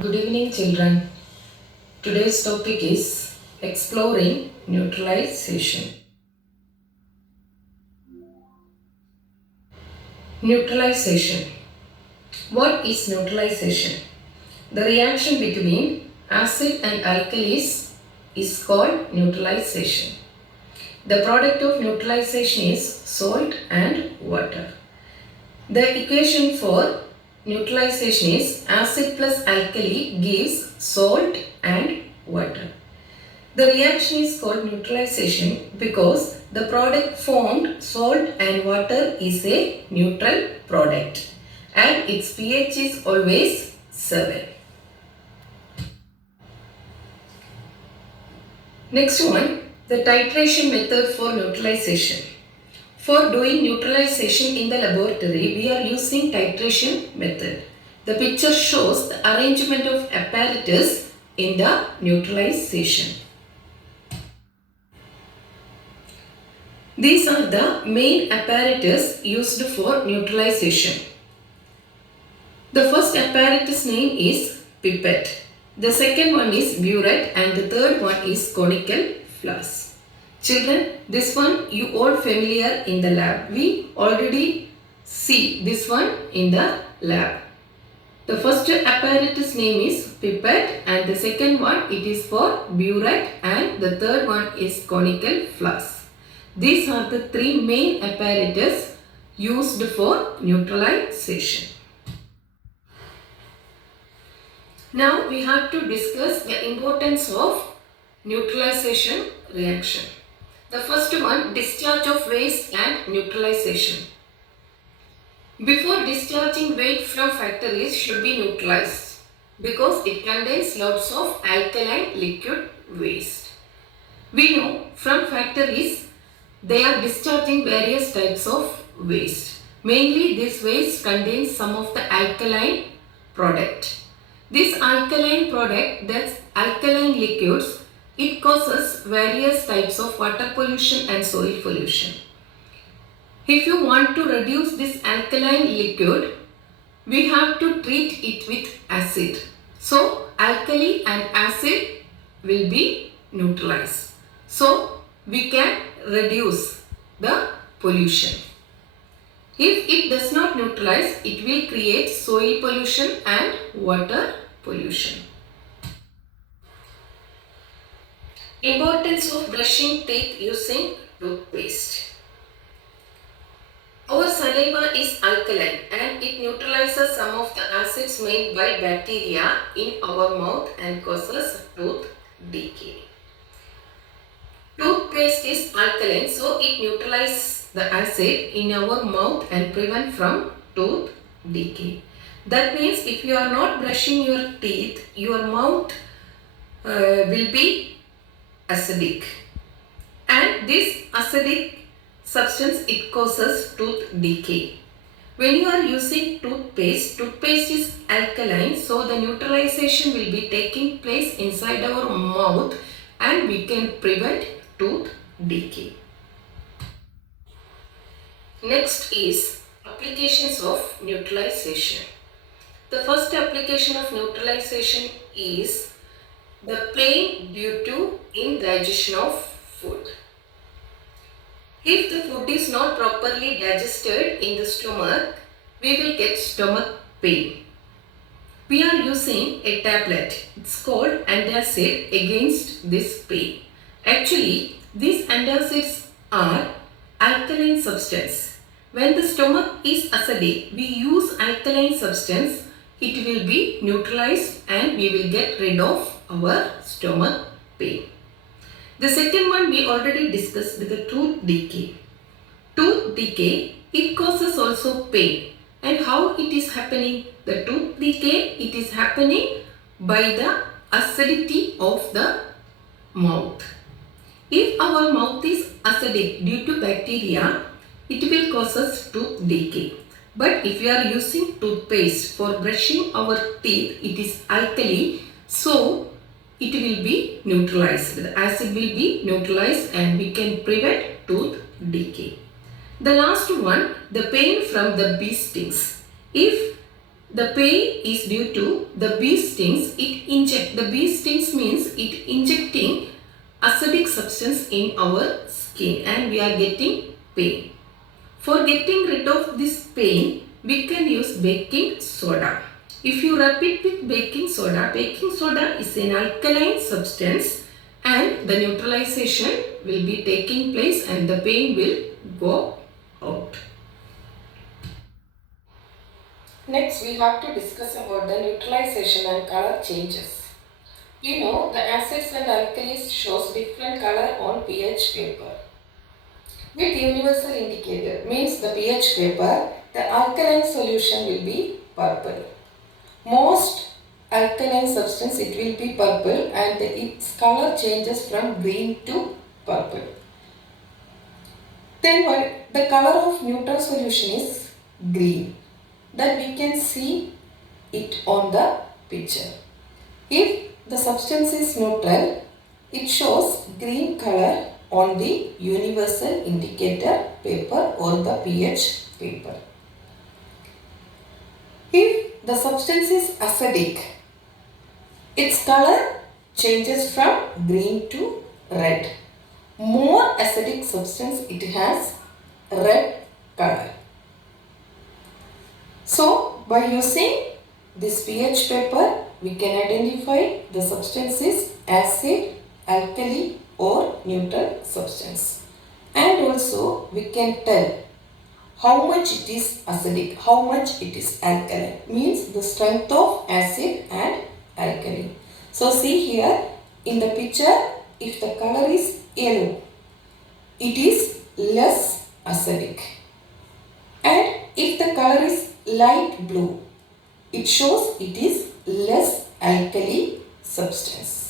Good evening, children. Today's topic is exploring neutralization. Neutralization. What is neutralization? The reaction between acid and alkalis is called neutralization. The product of neutralization is salt and water. The equation for neutralization is acid plus alkali gives salt and water. The reaction is called neutralization because the product formed, salt and water, is a neutral product and its pH is always 7. Next one, the titration method for neutralization. For doing neutralization in the laboratory, we are using titration method. The picture shows the arrangement of apparatus in the neutralization. These are the main apparatus used for neutralization. The first apparatus name is pipette. The second one is burette and the third one is conical flask. Children, this one you all familiar in the lab. We already see this one in the lab. The first apparatus name is pipette and the second one it is for burette and the third one is conical flask. These are the three main apparatus used for neutralization. Now we have to discuss the importance of neutralization reaction. The first one, discharge of waste and neutralization. Before discharging waste from factories should be neutralized because it contains lots of alkaline liquid waste. We know from factories they are discharging various types of waste. Mainly this waste contains some of the alkaline product. This alkaline product, that's alkaline liquids, it causes various types of water pollution and soil pollution. If you want to reduce this alkaline liquid, we have to treat it with acid. So alkali and acid will be neutralized. So we can reduce the pollution. If it does not neutralize, it will create soil pollution and water pollution. Importance of brushing teeth using toothpaste. Our saliva is alkaline and it neutralizes some of the acids made by bacteria in our mouth and causes tooth decay. Toothpaste is alkaline, so it neutralizes the acid in our mouth and prevent from tooth decay. That means if you are not brushing your teeth, your mouth will be acidic, and this acidic substance it causes tooth decay. When you are using toothpaste is alkaline, so the neutralization will be taking place inside our mouth and we can prevent tooth decay. Next is applications of neutralization. The first application of neutralization is the pain due to indigestion of food. If the food is not properly digested in the stomach, we will get stomach pain. We are using a tablet. It's called antacid against this pain. Actually, these antacids are alkaline substance. When the stomach is acidic, we use alkaline substance. It will be neutralized and we will get rid of our stomach pain. The second one we already discussed with the tooth decay. Tooth decay, it causes also pain. And how it is happening? The tooth decay, it is happening by the acidity of the mouth. If our mouth is acidic due to bacteria, it will cause us tooth decay. But if we are using toothpaste for brushing our teeth, it is alkali, so it will be neutralized. The acid will be neutralized and we can prevent tooth decay. The last one, the pain from the bee stings. If The pain is due to the bee stings. The bee stings means it injecting acidic substance in our skin and we are getting pain. For getting rid of this pain, we can use baking soda. If you rub it with baking soda is an alkaline substance and the neutralization will be taking place and the pain will go out. Next, we have to discuss about the neutralization and color changes. You know, the acids and alkalis shows different color on pH paper. With universal indicator means the pH paper, the alkaline solution will be purple. Most alkaline substance it will be purple and its color changes from green to purple. Then the color of neutral solution is green. That we can see it on the picture. If the substance is neutral, it shows green color on the universal indicator paper or the pH paper. If the substance is acidic, its color changes from green to red. More acidic substance it has red color. So, by using this pH paper, we can identify the substances acid, alkali or neutral substance. And also, we can tell how much it is acidic, how much it is alkaline. Means the strength of acid and alkali. So, see here in the picture, if the color is yellow, it is less acidic. And if the color is light blue, it shows it is less alkali substance.